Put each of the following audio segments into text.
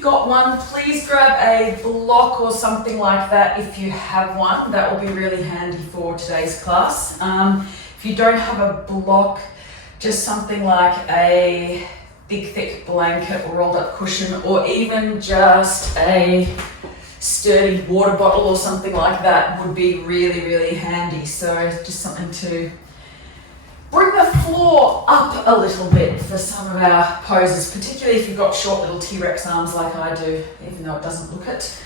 you've got one, please grab a block or something like that if you have one. That will be really handy for today's class. If you don't have a block, just something like a big thick blanket or rolled up cushion, or even just a sturdy water bottle or something like that would be really, really handy. So just something to bring the floor up a little bit for some of our poses, particularly if you've got short little T-Rex arms like I do, even though it doesn't look it.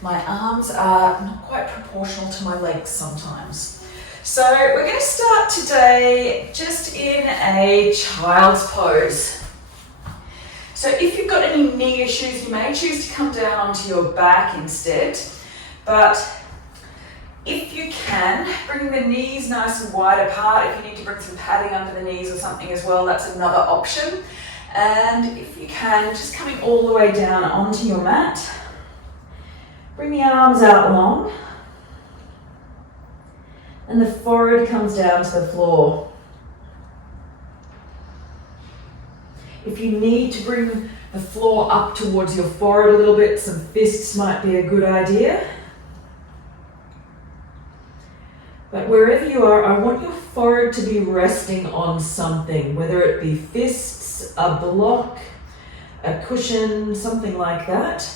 My arms are not quite proportional to my legs sometimes. So we're going to start today just in a child's pose. So if you've got any knee issues, you may choose to come down onto your back instead, but if you can, bring the knees nice and wide apart. If you need to bring some padding under the knees or something as well, that's another option. And if you can, just coming all the way down onto your mat. Bring the arms out long. And the forehead comes down to the floor. If you need to bring the floor up towards your forehead a little bit, some fists might be a good idea. But wherever you are, I want your forehead to be resting on something, whether it be fists, a block, a cushion, something like that.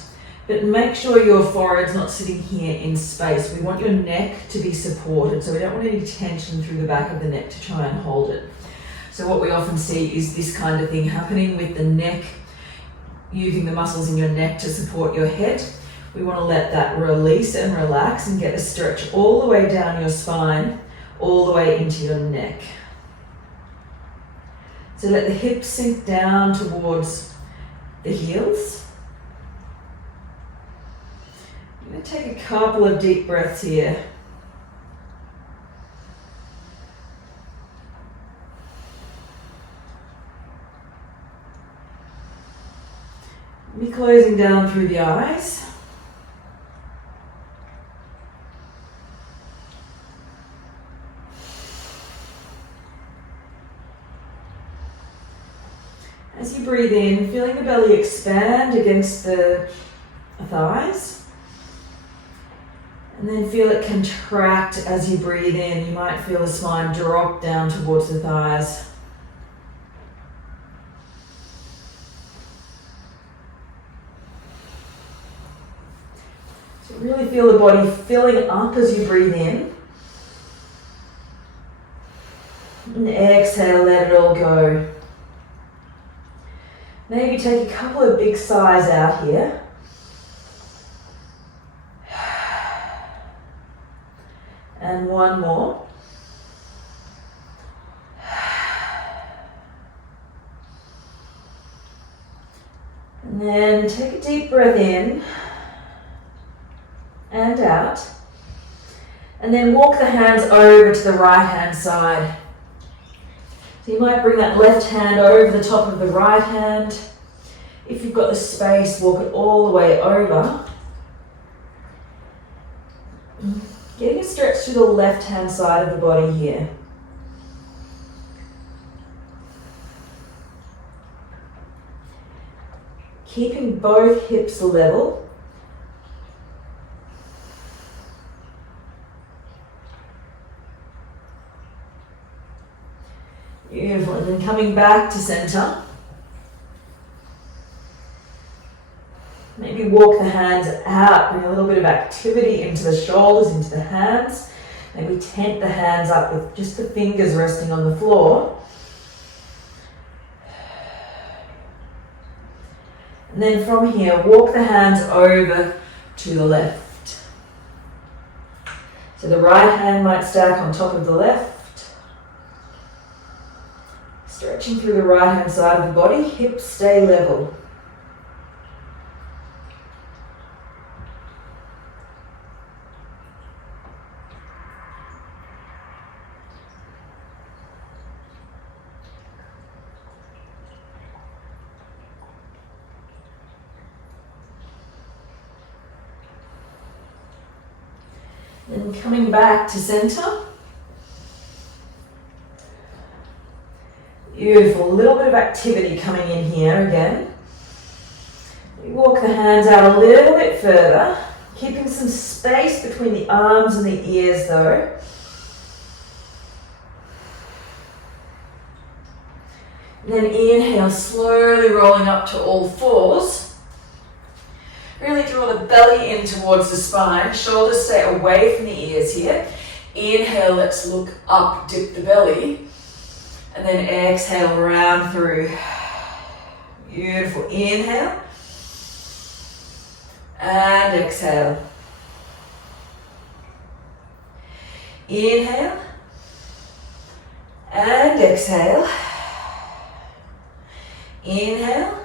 But make sure your forehead's not sitting here in space. We want your neck to be supported, so we don't want any tension through the back of the neck to try and hold it. So what we often see is this kind of thing happening with the neck, using the muscles in your neck to support your head. We want to let that release and relax and get a stretch all the way down your spine, all the way into your neck. So let the hips sink down towards the heels. I'm going to take a couple of deep breaths here. Be closing down through the eyes. As you breathe in, feeling the belly expand against the thighs. And then feel it contract as you breathe in. You might feel the spine drop down towards the thighs. So really feel the body filling up as you breathe in. And exhale, let it all go. Maybe take a couple of big sighs out here. And one more. And then take a deep breath in and out. And then walk the hands over to the right hand side. So you might bring that left hand over the top of the right hand. If you've got the space, walk it all the way over. Getting a stretch to the left hand side of the body here. Keeping both hips level. Beautiful, and then coming back to center. Maybe walk the hands out, bring a little bit of activity into the shoulders, into the hands. Maybe tent the hands up with just the fingers resting on the floor. And then from here, walk the hands over to the left. So the right hand might stack on top of the left. Stretching through the right hand side of the body, hips stay level. Then coming back to center. Beautiful, a little bit of activity coming in here again. You walk the Hands out a little bit further, keeping some space between the arms and the ears though. And then inhale, slowly rolling up to all fours. Really draw the belly in towards the spine. Shoulders stay away from the ears here. Inhale, let's look up, dip the belly. And then exhale, round through. Beautiful. Inhale. And exhale. Inhale. And exhale. Inhale.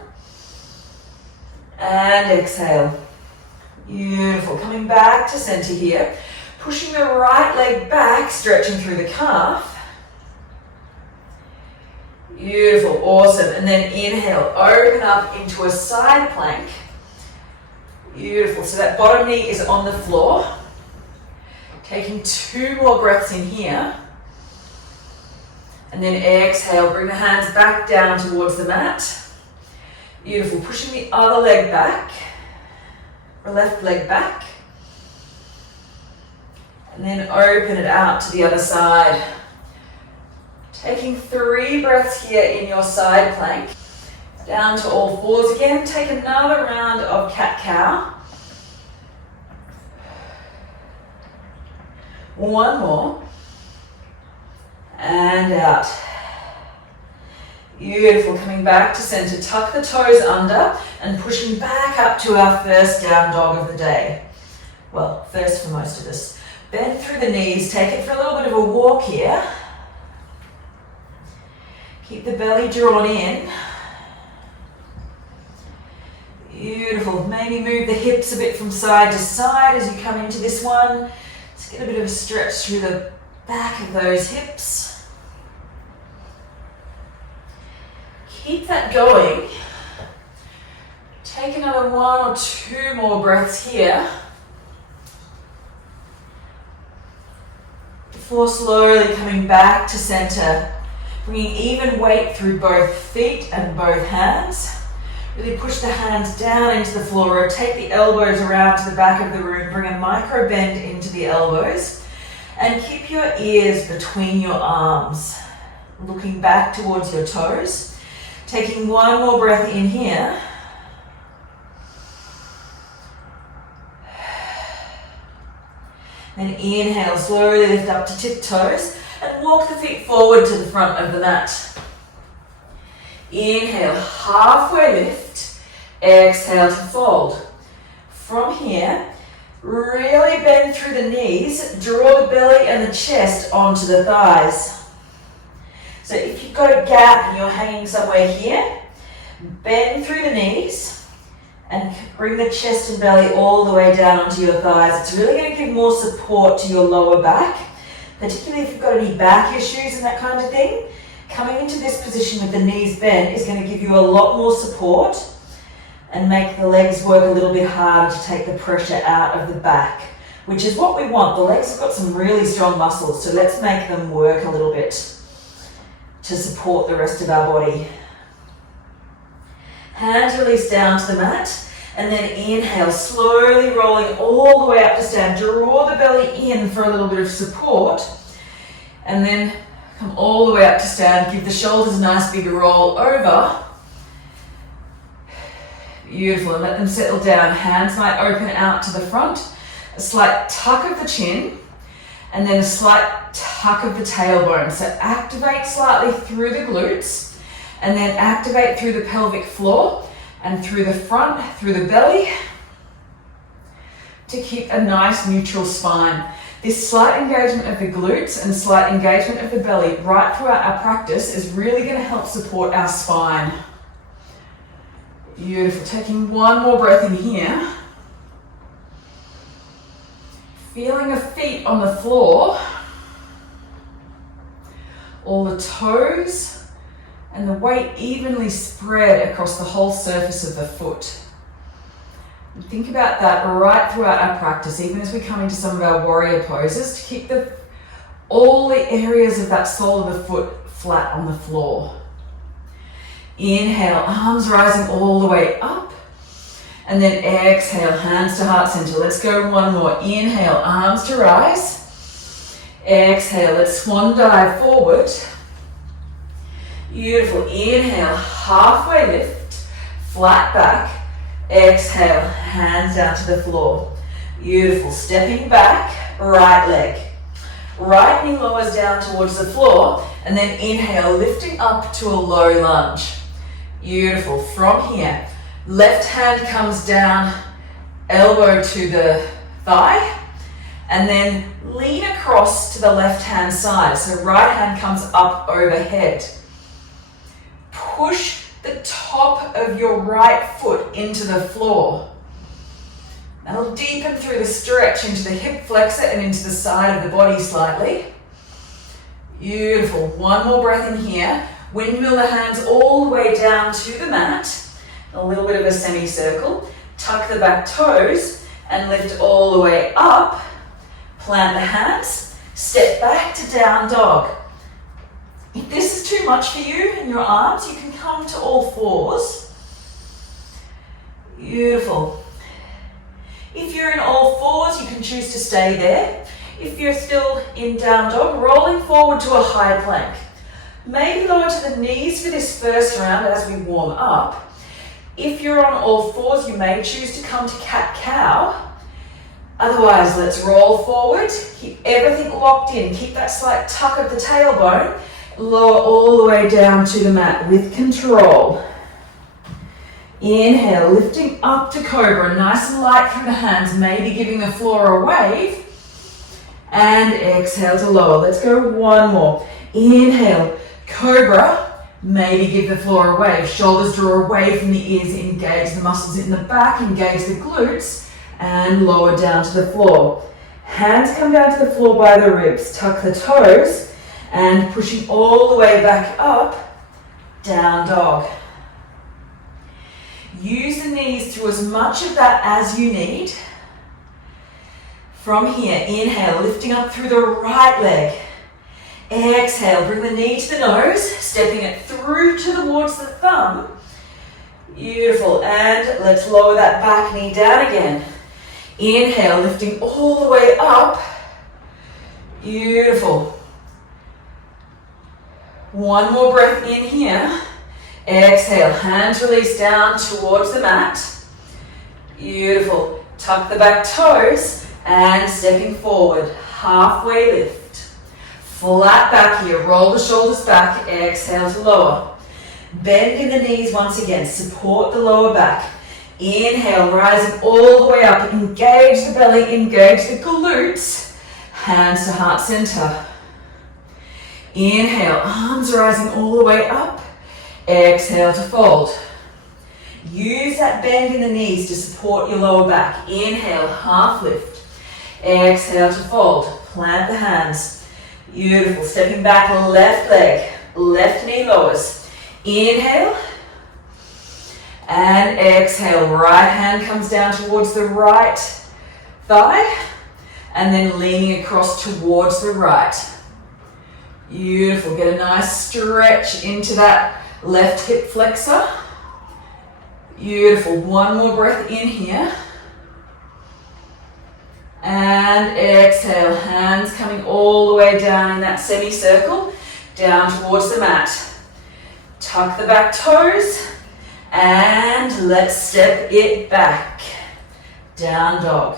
And exhale. Beautiful. Coming back to center here. Pushing the right leg back, stretching through the calf. Beautiful. Awesome. And then inhale. Open up into a side plank. Beautiful. So that bottom knee is on the floor. Taking 2 more breaths in here. And then exhale, bring the hands back down towards the mat. Beautiful. Pushing the other leg back. Or left leg back. And then open it out to the other side. Taking 3 breaths here in your side plank. Down to all fours again. Take another round of cat-cow. 1 more. And out. Beautiful. Coming back to center. Tuck the toes under and pushing back up to our first down dog of the day. Well, first for most of us. Bend through the knees. Take it for a little bit of a walk here. Keep the belly drawn in. Beautiful. Maybe move the hips a bit from side to side as you come into this one. Let's get a bit of a stretch through the back of those hips. Keep that going. Take another 1 or 2 more breaths here. Before slowly coming back to center. Bringing even weight through both feet and both hands. Really push the hands down into the floor. Rotate the elbows around to the back of the room. Bring a micro bend into the elbows. And keep your ears between your arms. Looking back towards your toes. Taking 1 more breath in here. Then inhale, slowly lift up to tiptoes and walk the feet forward to the front of the mat. Inhale, halfway lift. Exhale to fold. From here, really bend through the knees. Draw the belly and the chest onto the thighs. So if you've got a gap and you're hanging somewhere here, bend through the knees and bring the chest and belly all the way down onto your thighs. It's really going to give more support to your lower back, particularly if you've got any back issues and that kind of thing. Coming into this position with the knees bent is going to give you a lot more support and make the legs work a little bit harder to take the pressure out of the back, which is what we want. The legs have got some really strong muscles, so let's make them work a little bit to support the rest of our body. Hands release down to the mat, and then inhale, slowly rolling all the way up to stand. Draw the belly in for a little bit of support, and then come all the way up to stand. Give the shoulders a nice big roll over. Beautiful, and let them settle down. Hands might open out to the front, a slight tuck of the chin, and then a slight tuck of the tailbone. So activate slightly through the glutes, and then activate through the pelvic floor, and through the front, through the belly, to keep a nice neutral spine. This slight engagement of the glutes and slight engagement of the belly right throughout our practice is really going to help support our spine. Beautiful. Taking 1 more breath in here. Feeling the feet on the floor, all the toes and the weight evenly spread across the whole surface of the foot. And think about that right throughout our practice, even as we come into some of our warrior poses, to keep all the areas of that sole of the foot flat on the floor. Inhale, arms rising all the way up. And then exhale, hands to heart center. Let's go one more. Inhale, arms to rise. Exhale, let's swan dive forward. Beautiful. Inhale, halfway lift, flat back. Exhale, hands down to the floor. Beautiful. Stepping back, right leg. Right knee lowers down towards the floor, and then inhale, lifting up to a low lunge. Beautiful. From here, left hand comes down, elbow to the thigh, and then lean across to the left hand side. So right hand comes up overhead. Push the top of your right foot into the floor. That'll deepen through the stretch into the hip flexor and into the side of the body slightly. Beautiful. One more breath in here. Windmill the hands all the way down to the mat. A little bit of a semicircle. Tuck the back toes and lift all the way up. Plant the hands. Step back to down dog. If this is too much for you and your arms, you can come to all fours. Beautiful. If you're in all fours, you can choose to stay there. If you're still in down dog, rolling forward to a high plank. Maybe lower to the knees for this first round as we warm up. If you're on all fours, you may choose to come to cat-cow. Otherwise, let's roll forward. Keep everything locked in. Keep that slight tuck of the tailbone. Lower all the way down to the mat with control. Inhale, lifting up to cobra, nice and light through the hands, maybe giving the floor a wave. And exhale to lower. Let's go one more. Inhale, cobra, maybe give the floor a wave. Shoulders draw away from the ears, engage the muscles in the back, engage the glutes, and lower down to the floor. Hands come down to the floor by the ribs, tuck the toes, and pushing all the way back up, down dog. Use the knees to as much of that as you need. From here, inhale, lifting up through the right leg. Exhale, bring the knee to the nose, stepping it through towards the thumb. Beautiful, and let's lower that back knee down again. Inhale, lifting all the way up. Beautiful. One more breath in here. Exhale, hands release down towards the mat. Beautiful. Tuck the back toes and stepping forward, halfway lift. Flat back here, roll the shoulders back, exhale to lower. Bend in the knees once again, support the lower back. Inhale, rising all the way up, engage the belly, engage the glutes. Hands to heart center. Inhale, arms rising all the way up. Exhale to fold. Use that bend in the knees to support your lower back. Inhale, half lift. Exhale to fold. Plant the hands. Beautiful. Stepping back, left leg. Left knee lowers. Inhale. And exhale. Right hand comes down towards the right thigh. And then leaning across towards the right. Beautiful. Get a nice stretch into that left hip flexor. Beautiful. One more breath in here. And exhale. Hands coming all the way down in that semicircle, down towards the mat. Tuck the back toes and let's step it back. Down dog.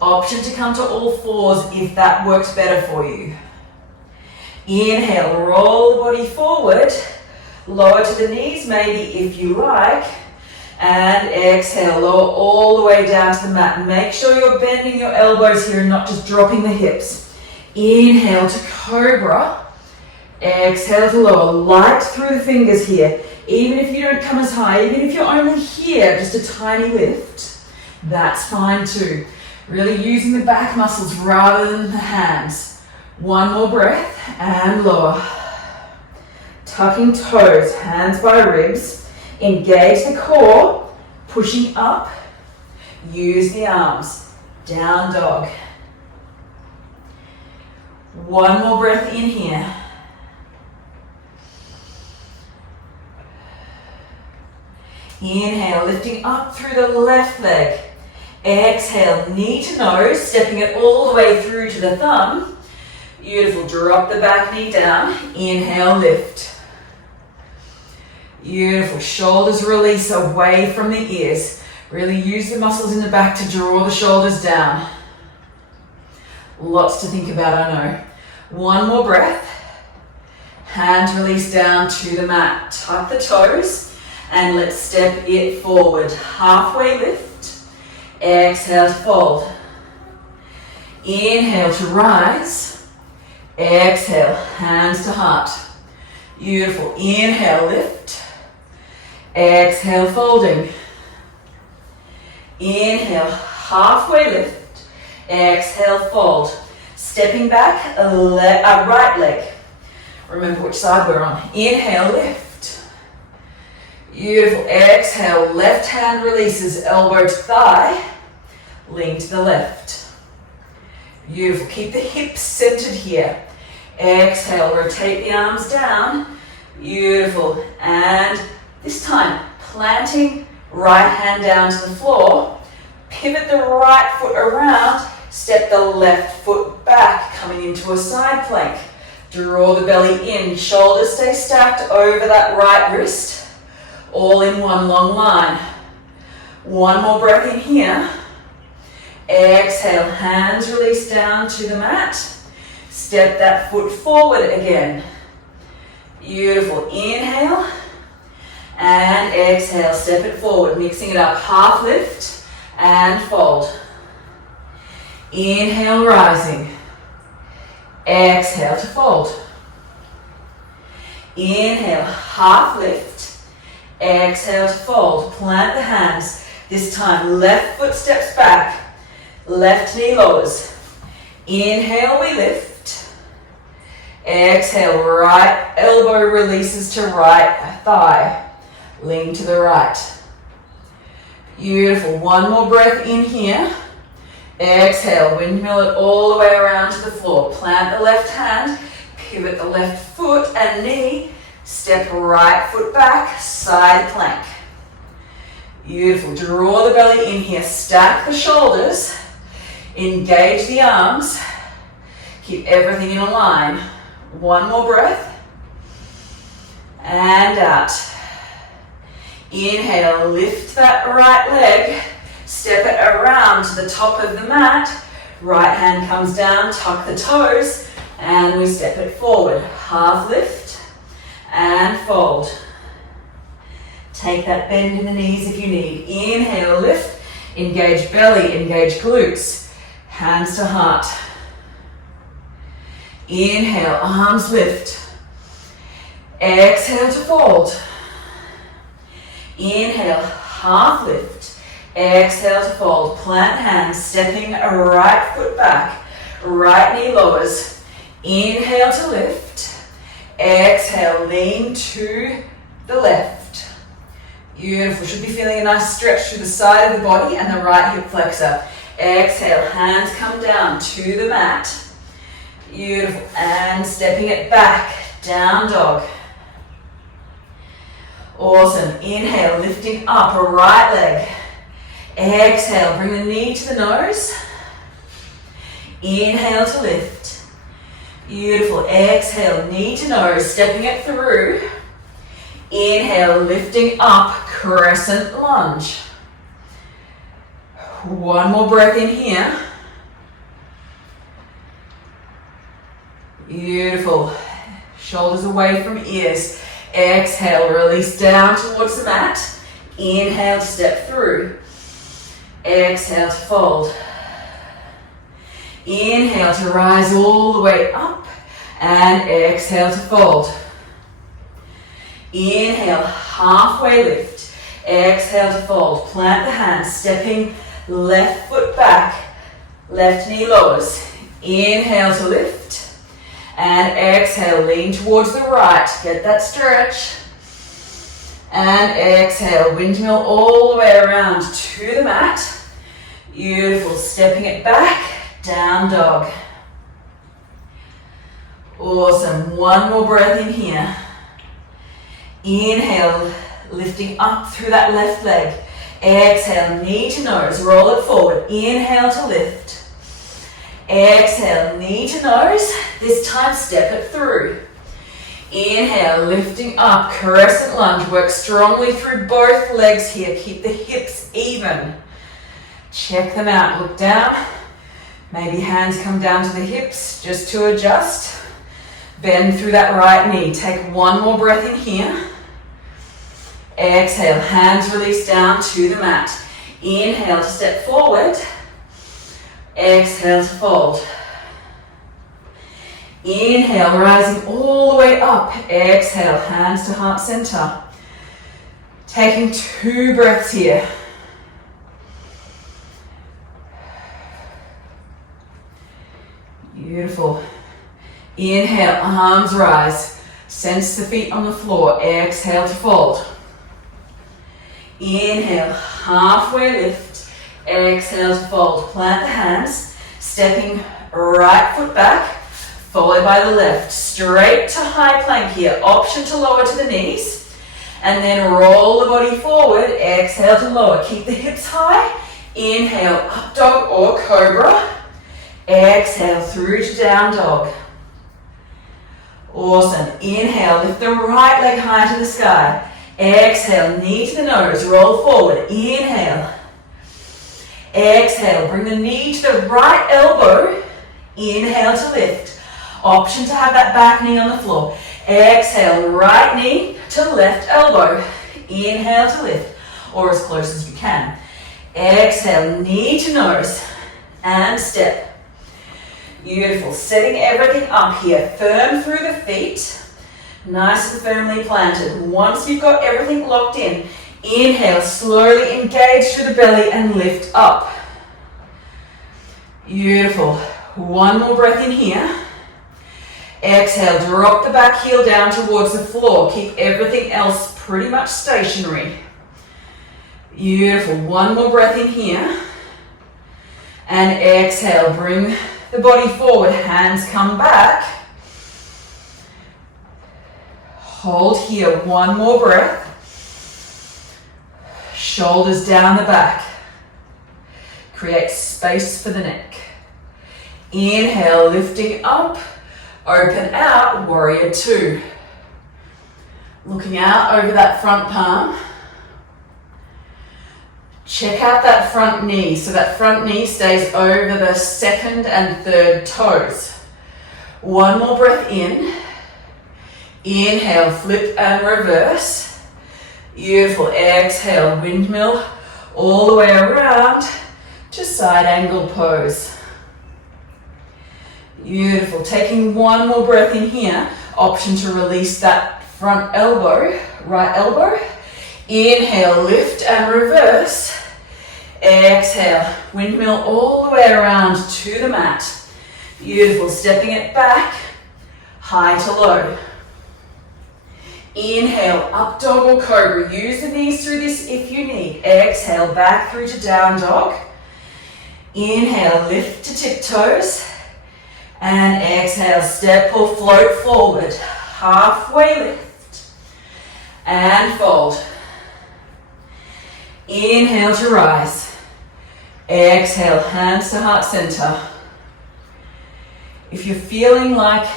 Option to come to all fours if that works better for you. Inhale, roll the body forward, lower to the knees maybe if you like, and exhale, lower all the way down to the mat. Make sure you're bending your elbows here and not just dropping the hips. Inhale to cobra, exhale to lower, light through the fingers here. Even if you don't come as high, even if you're only here, just a tiny lift, that's fine too. Really using the back muscles rather than the hands. One more breath and lower. Tucking toes, hands by ribs. Engage the core, pushing up. Use the arms. Down dog. One more breath in here. Inhale, lifting up through the left leg. Exhale, knee to nose, stepping it all the way through to the thumb. Beautiful, drop the back knee down. Inhale, lift. Beautiful, shoulders release away from the ears. Really use the muscles in the back to draw the shoulders down. Lots to think about, I know. One more breath. Hands release down to the mat. Tuck the toes and let's step it forward. Halfway lift. Exhale to fold. Inhale to rise. Exhale, hands to heart. Beautiful. Inhale, lift. Exhale, folding. Inhale, halfway lift. Exhale, fold. Stepping back, a right leg. Remember which side we're on. Inhale, lift. Beautiful. Exhale, left hand releases, elbow to thigh. Lean to the left. Beautiful. Keep the hips centered here. Exhale, rotate the arms down. Beautiful. And this time, planting right hand down to the floor. Pivot the right foot around. Step the left foot back, coming into a side plank. Draw the belly in. Shoulders stay stacked over that right wrist. All in one long line. One more breath in here. Exhale, hands release down to the mat. Step that foot forward again. Beautiful. Inhale and exhale. Step it forward, mixing it up. Half lift and fold. Inhale, rising. Exhale to fold. Inhale, half lift. Exhale to fold. Plant the hands. This time, left foot steps back. Left knee lowers. Inhale, we lift. Exhale, right elbow releases to right thigh. Lean to the right. Beautiful. One more breath in here. Exhale, windmill it all the way around to the floor. Plant the left hand, pivot the left foot and knee. Step right foot back, side plank. Beautiful. Draw the belly in here. Stack the shoulders. Engage the arms. Keep everything in a line. One more breath. And out. Inhale, lift that right leg. Step it around to the top of the mat. Right hand comes down, tuck the toes, and we step it forward. Half lift and fold. Take that bend in the knees if you need. Inhale, lift. Engage belly, engage glutes. Hands to heart. Inhale, arms lift. Exhale to fold. Inhale, half lift. Exhale to fold. Plant hands, stepping a right foot back. Right knee lowers. Inhale to lift. Exhale, lean to the left. Beautiful. Should be feeling a nice stretch through the side of the body and the right hip flexor. Exhale, hands come down to the mat. Beautiful. And stepping it back, down dog. Awesome. Inhale, lifting up a right leg. Exhale, bring the knee to the nose. Inhale to lift. Beautiful. Exhale, knee to nose, stepping it through. Inhale, lifting up, crescent lunge. One more breath in here. Beautiful. Shoulders away from ears. Exhale, release down towards the mat. Inhale to step through. Exhale to fold. Inhale to rise all the way up. And exhale to fold. Inhale, halfway lift. Exhale to fold. Plant the hands, stepping left foot back. Left knee lowers. Inhale to lift. And exhale, lean towards the right. Get that stretch. And exhale, windmill all the way around to the mat. Beautiful. Stepping it back, down dog. Awesome. One more breath in here. Inhale, lifting up through that left leg. Exhale, knee to nose, roll it forward. Inhale to lift. Exhale, knee to nose. This time, step it through. Inhale, lifting up, crescent lunge. Work strongly through both legs here. Keep the hips even. Check them out. Look down. Maybe hands come down to the hips just to adjust. Bend through that right knee. Take one more breath in here. Exhale, hands release down to the mat. Inhale to step forward. Exhale to fold. Inhale, rising all the way up. Exhale, hands to heart center. Taking 2 breaths here. Beautiful. Inhale, arms rise. Sense the feet on the floor. Exhale to fold. Inhale, halfway lift. Exhale to fold. Plant the hands. Stepping right foot back, followed by the left. Straight to high plank here. Option to lower to the knees. And then roll the body forward. Exhale to lower. Keep the hips high. Inhale, up dog or cobra. Exhale through to down dog. Awesome. Inhale, lift the right leg high to the sky. Exhale, knee to the nose, roll forward. Inhale. Exhale, bring the knee to the right elbow. Inhale to lift. Option to have that back knee on the floor. Exhale, right knee to left elbow. Inhale to lift, or as close as you can. Exhale, knee to nose, and step. Beautiful. Setting everything up here. Firm through the feet. Nice and firmly planted. Once you've got everything locked in, inhale, slowly engage through the belly and lift up. Beautiful. One more breath in here. Exhale, drop the back heel down towards the floor. Keep everything else pretty much stationary. Beautiful. One more breath in here. And exhale, bring the body forward. Hands come back. Hold here, one more breath. Shoulders down the back. Create space for the neck. Inhale, lifting up. Open out, warrior 2. Looking out over that front palm. Check out that front knee. So that front knee stays over the second and third toes. One more breath in. Inhale, flip and reverse. Beautiful. Exhale, windmill all the way around to side angle pose. Beautiful. Taking one more breath in here. Option to release that front elbow, right elbow. Inhale, lift and reverse. Exhale, windmill all the way around to the mat. Beautiful. Stepping it back, high to low. Inhale, up dog or cobra. Use the knees through this if you need. Exhale, back through to down dog. Inhale, lift to tiptoes. And exhale, step or float forward. Halfway lift. And fold. Inhale to rise. Exhale, hands to heart center. If you're feeling like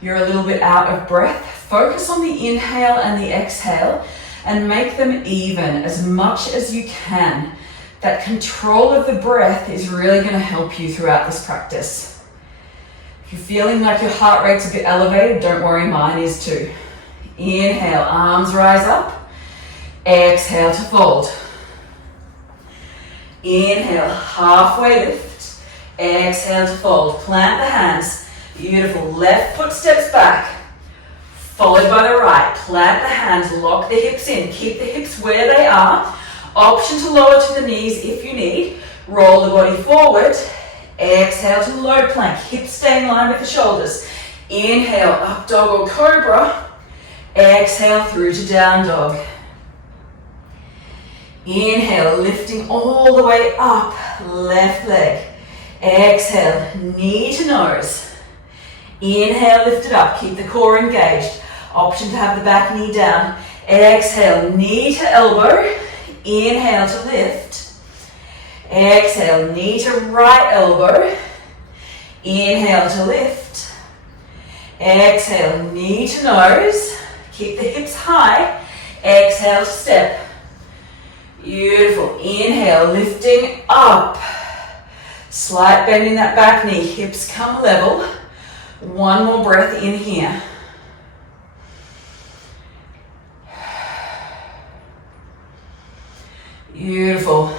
you're a little bit out of breath, focus on the inhale and the exhale and make them even as much as you can. That control of the breath is really going to help you throughout this practice. If you're feeling like your heart rate's a bit elevated, don't worry, mine is too. Inhale, arms rise up. Exhale to fold. Inhale, halfway lift. Exhale to fold. Plant the hands. Beautiful. Left foot steps back, followed by the right. Plant the hands, lock the hips in. Keep the hips where they are. Option to lower to the knees if you need. Roll the body forward. Exhale to low plank. Hips stay in line with the shoulders. Inhale, up dog or cobra. Exhale through to down dog. Inhale, lifting all the way up, left leg. Exhale, knee to nose. Inhale, lift it up. Keep the core engaged. Option to have the back knee down. Exhale, knee to elbow. Inhale to lift. Exhale, knee to right elbow. Inhale to lift. Exhale, knee to nose. Keep the hips high. Exhale to step. Beautiful. Inhale, lifting up. Slight bend in that back knee. Hips come level. One more breath in here. Beautiful.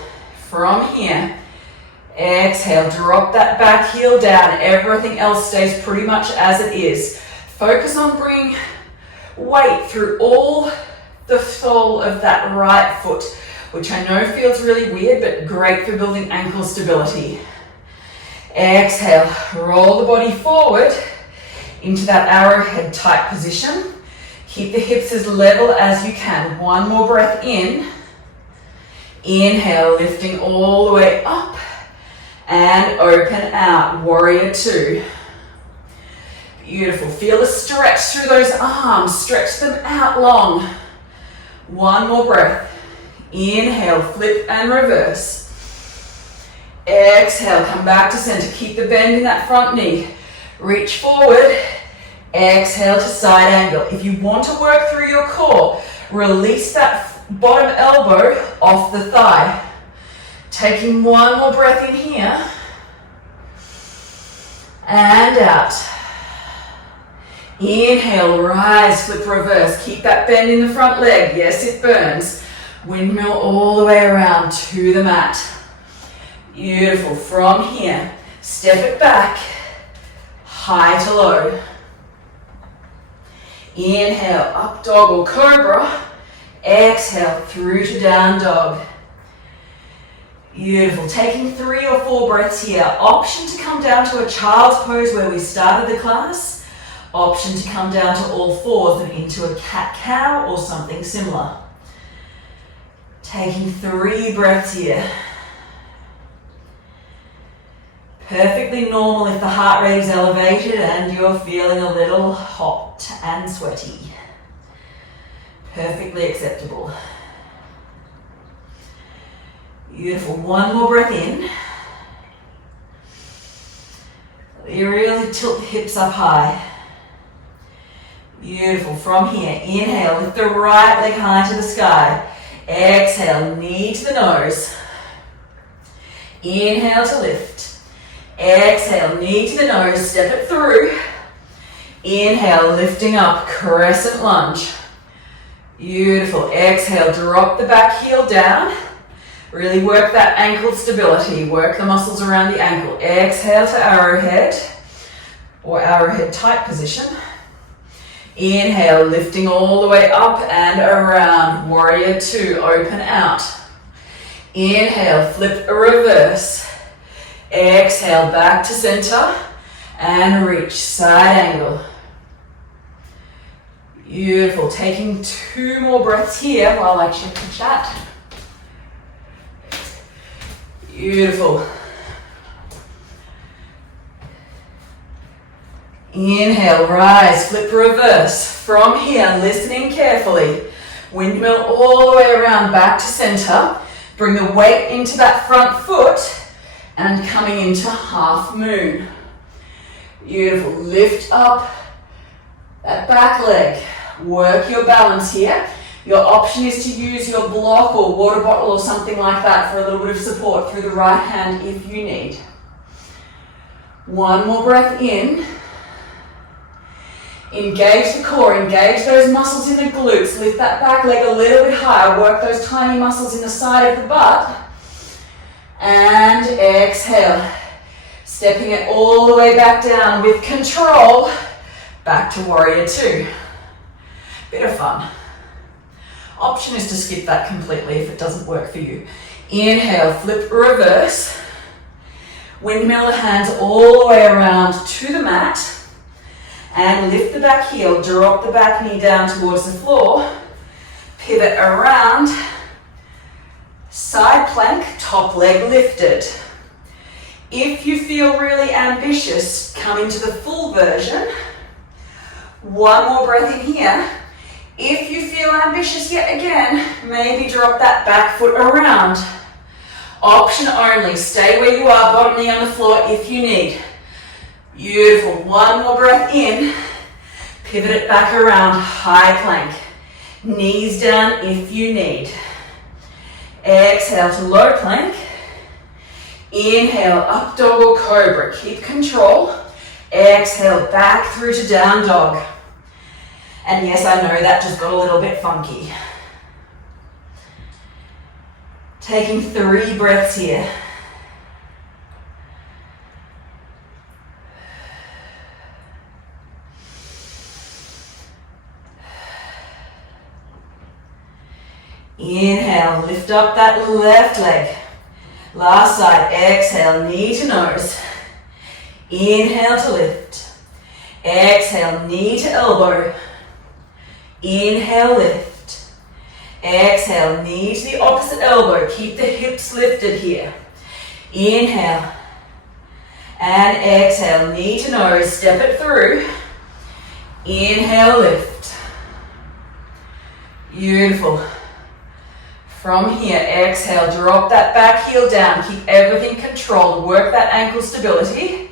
From here, exhale, drop that back heel down. Everything else stays pretty much as it is. Focus on bringing weight through all the sole of that right foot, which I know feels really weird, but great for building ankle stability. Exhale, roll the body forward into that arrowhead type position. Keep the hips as level as you can. One more breath in. Inhale, lifting all the way up and open out, warrior two. Beautiful, feel the stretch through those arms, stretch them out long. One more breath. Inhale, flip and reverse. Exhale, come back to center, keep the bend in that front knee. Reach forward, exhale to side angle. If you want to work through your core, release that bottom elbow off the thigh. Taking one more breath in here. And out. Inhale, rise, flip, reverse. Keep that bend in the front leg. Yes, it burns. Windmill all the way around to the mat. Beautiful. From here, step it back. High to low. Inhale, up dog or cobra. Exhale, through to down dog. Beautiful. Taking 3 or 4 breaths here. Option to come down to a child's pose where we started the class. Option to come down to all fours and into a cat-cow or something similar. Taking 3 breaths here. Perfectly normal if the heart rate is elevated and you're feeling a little hot and sweaty. Perfectly acceptable. Beautiful. One more breath in. You really tilt the hips up high. Beautiful. From here, inhale, lift the right leg high to the sky. Exhale, knee to the nose. Inhale to lift. Exhale, knee to the nose, step it through. Inhale, lifting up, crescent lunge. Beautiful. Exhale, drop the back heel down. Really work that ankle stability. Work the muscles around the ankle. Exhale to arrowhead or arrowhead type position. Inhale, lifting all the way up and around. Warrior two, open out. Inhale, flip a reverse. Exhale, back to center and reach, side angle. Beautiful. Taking 2 more breaths here while I check the chat. Beautiful. Inhale, rise, flip, reverse. From here, listening carefully. Windmill all the way around, back to center. Bring the weight into that front foot and coming into half moon. Beautiful. Lift up that back leg. Work your balance here. Your option is to use your block or water bottle or something like that for a little bit of support through the right hand if you need. One more breath in. Engage the core, engage those muscles in the glutes. Lift that back leg a little bit higher. Work those tiny muscles in the side of the butt. And exhale. Stepping it all the way back down with control. Back to warrior two. Bit of fun. Option is to skip that completely if it doesn't work for you. Inhale, flip, reverse. Windmill the hands all the way around to the mat. And lift the back heel, drop the back knee down towards the floor. Pivot around. Side plank, top leg lifted. If you feel really ambitious, come into the full version. One more breath in here. If you feel ambitious yet again, maybe drop that back foot around. Option only, stay where you are, bottom knee on the floor if you need. Beautiful, one more breath in, pivot it back around, high plank. Knees down if you need. Exhale to low plank. Inhale, up dog or cobra, keep control. Exhale, back through to down dog. And yes, I know that just got a little bit funky. Taking 3 breaths here. Inhale, lift up that left leg. Last side, exhale, knee to nose. Inhale to lift. Exhale, knee to elbow. Inhale, lift. Exhale, knee to the opposite elbow. Keep the hips lifted here. Inhale. And exhale, knee to nose. Step it through. Inhale, lift. Beautiful. From here, exhale, drop that back heel down. Keep everything controlled. Work that ankle stability.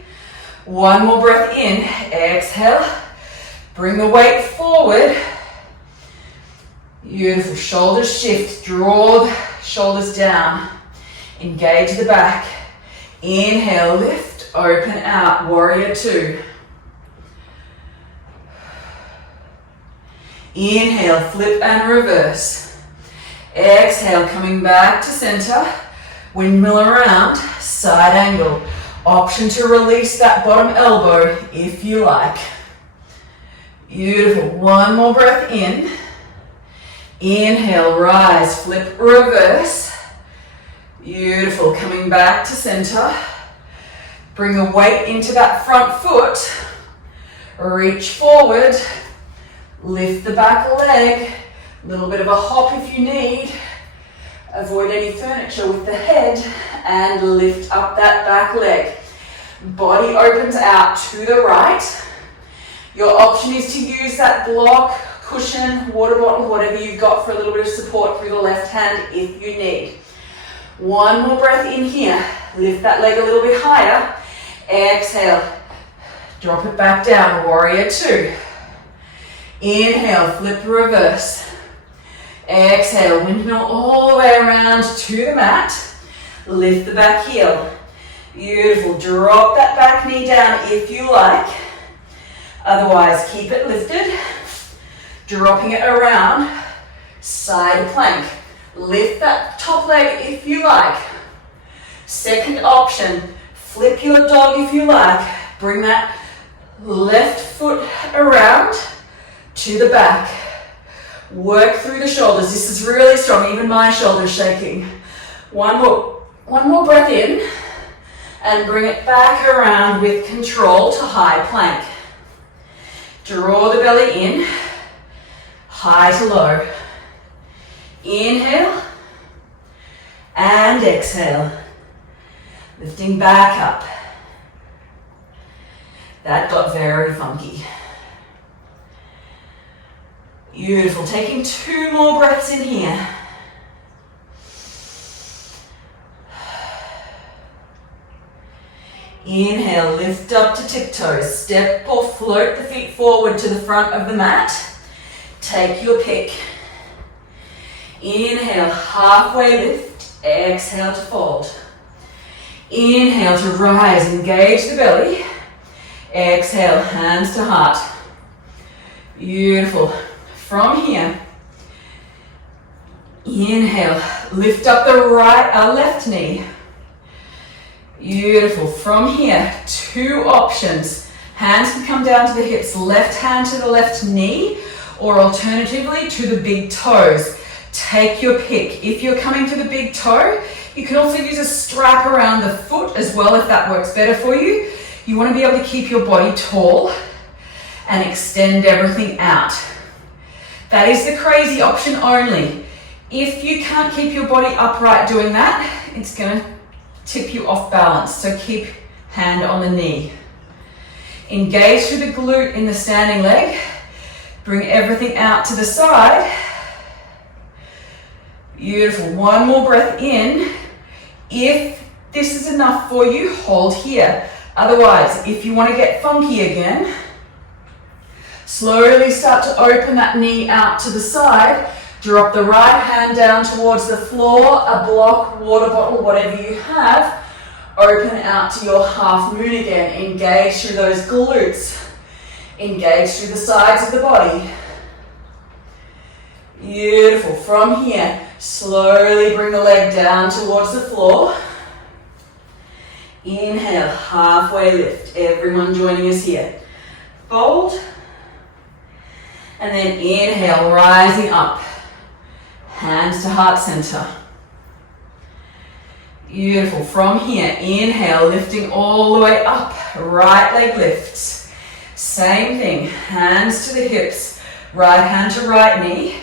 One more breath in. Exhale. Bring the weight forward. Beautiful. Shoulders shift. Draw the shoulders down. Engage the back. Inhale, lift. Open out. Warrior 2. Inhale, flip and reverse. Exhale, coming back to center. Windmill around, side angle. Option to release that bottom elbow if you like. Beautiful. One more breath in. Inhale, rise, flip, reverse. Beautiful. Coming back to center. Bring the weight into that front foot. Reach forward. Lift the back leg. A little bit of a hop if you need. Avoid any furniture with the head and lift up that back leg. Body opens out to the right. Your option is to use that block, cushion, water bottle, whatever you've got for a little bit of support through the left hand if you need. One more breath in here. Lift that leg a little bit higher. Exhale. Drop it back down. Warrior 2. Inhale, flip, reverse. Exhale, windmill all the way around to the mat. Lift the back heel. Beautiful. Drop that back knee down if you like. Otherwise, keep it lifted. Dropping it around. Side plank. Lift that top leg if you like. Second option, flip your dog if you like. Bring that left foot around to the back. Work through the shoulders. This is really strong. Even my shoulders shaking. One more breath in and bring it back around with control to high plank. Draw the belly in, high to low. Inhale and exhale. Lifting back up. That got very funky. Beautiful. Taking 2 more breaths in here. Inhale, lift up to tiptoes. Step or float the feet forward to the front of the mat. Take your pick. Inhale, halfway lift. Exhale to fold. Inhale to rise, engage the belly. Exhale, hands to heart. Beautiful. From here, inhale, lift up the left knee. Beautiful. From here, 2 options. Hands can come down to the hips, left hand to the left knee, or alternatively to the big toes. Take your pick. If you're coming to the big toe, you can also use a strap around the foot as well if that works better for you. You want to be able to keep your body tall and extend everything out. That is the crazy option only. If you can't keep your body upright doing that, it's going to tip you off balance. So keep hand on the knee. Engage through the glute in the standing leg. Bring everything out to the side. Beautiful. One more breath in. If this is enough for you, hold here. Otherwise, if you want to get funky again, slowly start to open that knee out to the side. Drop the right hand down towards the floor, a block, water bottle, whatever you have. Open out to your half moon again. Engage through those glutes. Engage through the sides of the body. Beautiful. From here, slowly bring the leg down towards the floor. Inhale, halfway lift. Everyone joining us here. Fold. And then inhale, rising up. Hands to heart center. Beautiful. From here, inhale, lifting all the way up. Right leg lifts. Same thing. Hands to the hips. Right hand to right knee.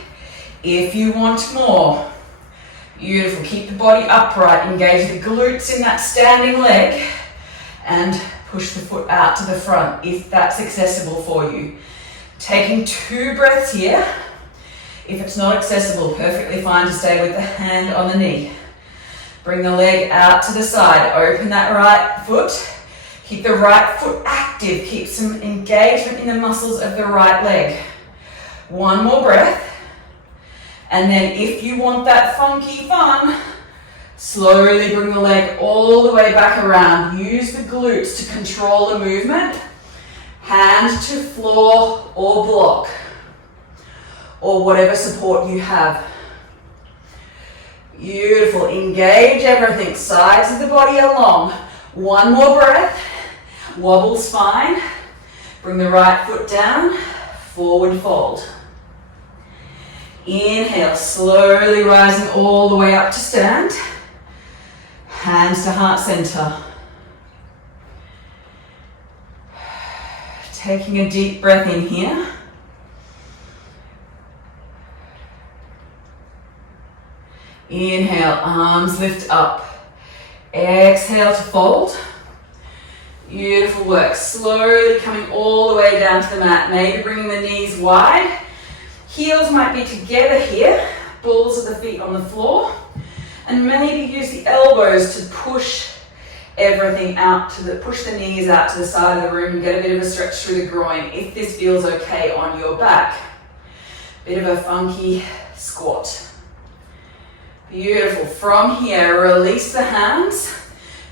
If you want more. Beautiful. Keep the body upright. Engage the glutes in that standing leg. And push the foot out to the front if that's accessible for you. Taking 2 breaths here. If it's not accessible, perfectly fine to stay with the hand on the knee. Bring the leg out to the side. Open that right foot. Keep the right foot active. Keep some engagement in the muscles of the right leg. One more breath. And then if you want that funky fun, slowly bring the leg all the way back around. Use the glutes to control the movement. Hand to floor or block, or whatever support you have. Beautiful. Engage everything. Sides of the body along. One more breath. Wobble spine. Bring the right foot down. Forward fold. Inhale, slowly rising all the way up to stand. Hands to heart center. Taking a deep breath in here. Inhale, arms lift up. Exhale to fold. Beautiful work. Slowly coming all the way down to the mat. Maybe bringing the knees wide. Heels might be together here. Balls of the feet on the floor. And maybe use the elbows to push everything out push the knees out to the side of the room and get a bit of a stretch through the groin if this feels okay on your back. Bit of a funky squat. Beautiful. From here, release the hands.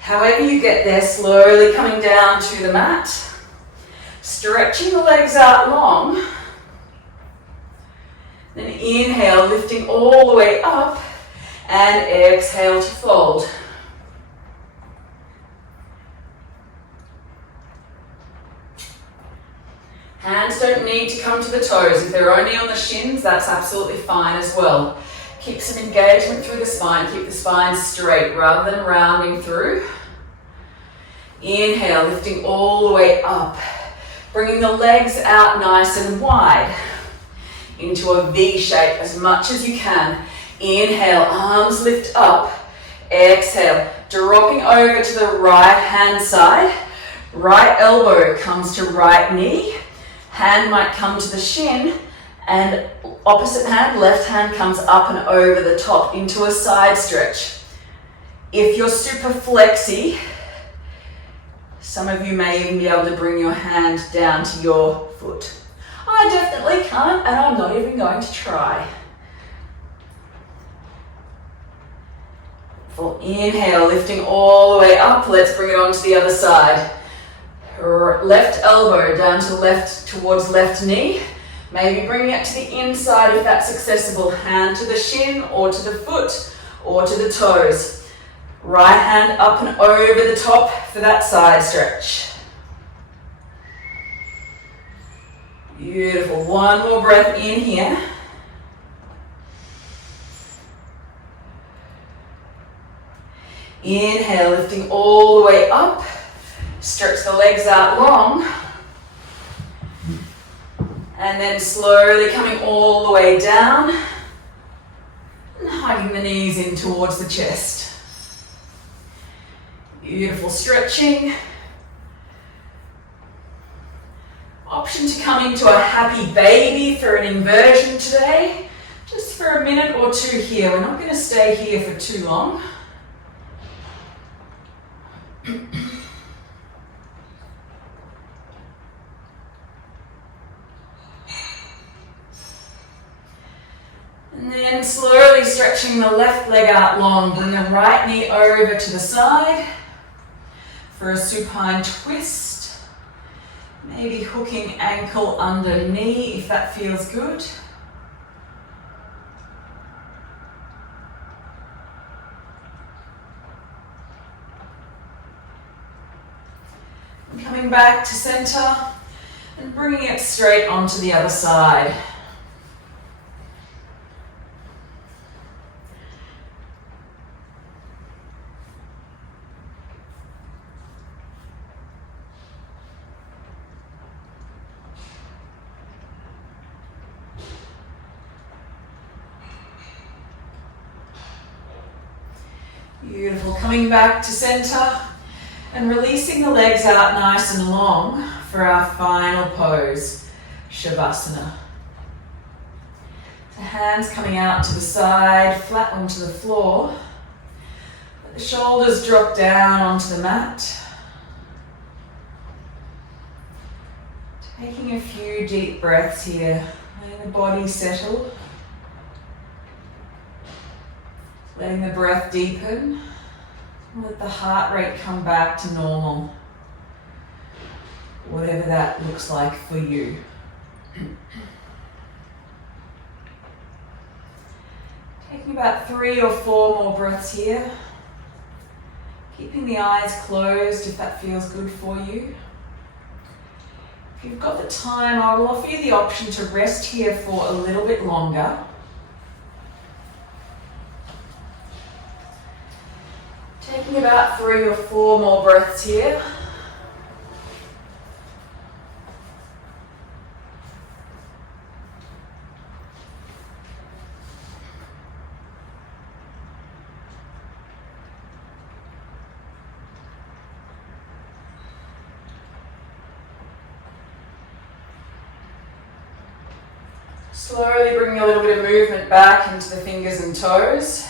However you get there, slowly coming down to the mat. Stretching the legs out long. Then inhale, lifting all the way up. And exhale to fold. Hands don't need to come to the toes. If they're only on the shins, that's absolutely fine as well. Keep some engagement through the spine. Keep the spine straight rather than rounding through. Inhale, lifting all the way up. Bringing the legs out nice and wide into a V shape as much as you can. Inhale, arms lift up. Exhale, dropping over to the right hand side. Right elbow comes to right knee. Hand might come to the shin. And opposite hand, left hand comes up and over the top into a side stretch. If you're super flexy, some of you may even be able to bring your hand down to your foot. I definitely can't, and I'm not even going to try. Full inhale, lifting all the way up. Let's bring it on to the other side. Left elbow down to left towards left knee. Maybe bringing it to the inside if that's accessible. Hand to the shin or to the foot or to the toes. Right hand up and over the top for that side stretch. Beautiful. One more breath in here. Inhale, lifting all the way up. Stretch the legs out long. And then slowly coming all the way down. And hugging the knees in towards the chest. Beautiful stretching. option to come into a happy baby for an inversion today. Just for a minute or two here. We're not going to stay here for too long. And then slowly stretching the left leg out long. Bring the right knee over to the side for a supine twist. Maybe hooking ankle under knee if that feels good. And coming back to center and bringing it straight onto the other side. Beautiful. Coming back to center and releasing the legs out nice and long for our final pose, Shavasana. So hands coming out to the side, flat onto the floor. Let the shoulders drop down onto the mat. Taking a few deep breaths here, letting the body settle. Letting the breath deepen, let the heart rate come back to normal, whatever that looks like for you. Taking about 3 or 4 more breaths here, keeping the eyes closed if that feels good for you. If you've got the time, I will offer you the option to rest here for a little bit longer. Taking about 3 or 4 more breaths here. Slowly bringing a little bit of movement back into the fingers and toes.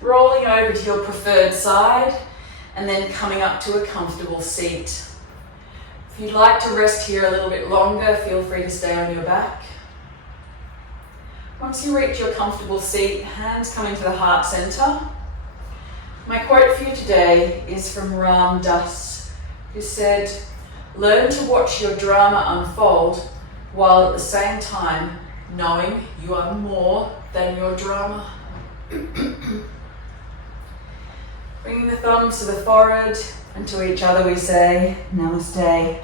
Rolling over to your preferred side and then coming up to a comfortable seat. If you'd like to rest here a little bit longer, feel free to stay on your back. Once you reach your comfortable seat, hands coming to the heart center. My quote for you today is from Ram Dass, who said, "Learn to watch your drama unfold while at the same time knowing you are more than your drama." Bringing the thumbs to the forehead, and to each other we say, Namaste.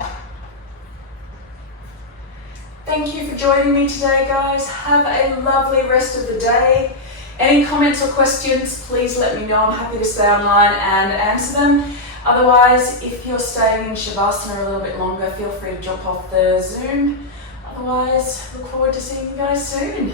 Thank you for joining me today, guys. Have a lovely rest of the day. Any comments or questions, please let me know. I'm happy to stay online and answer them. Otherwise, if you're staying in Shavasana a little bit longer, feel free to jump off the Zoom. Otherwise, look forward to seeing you guys soon.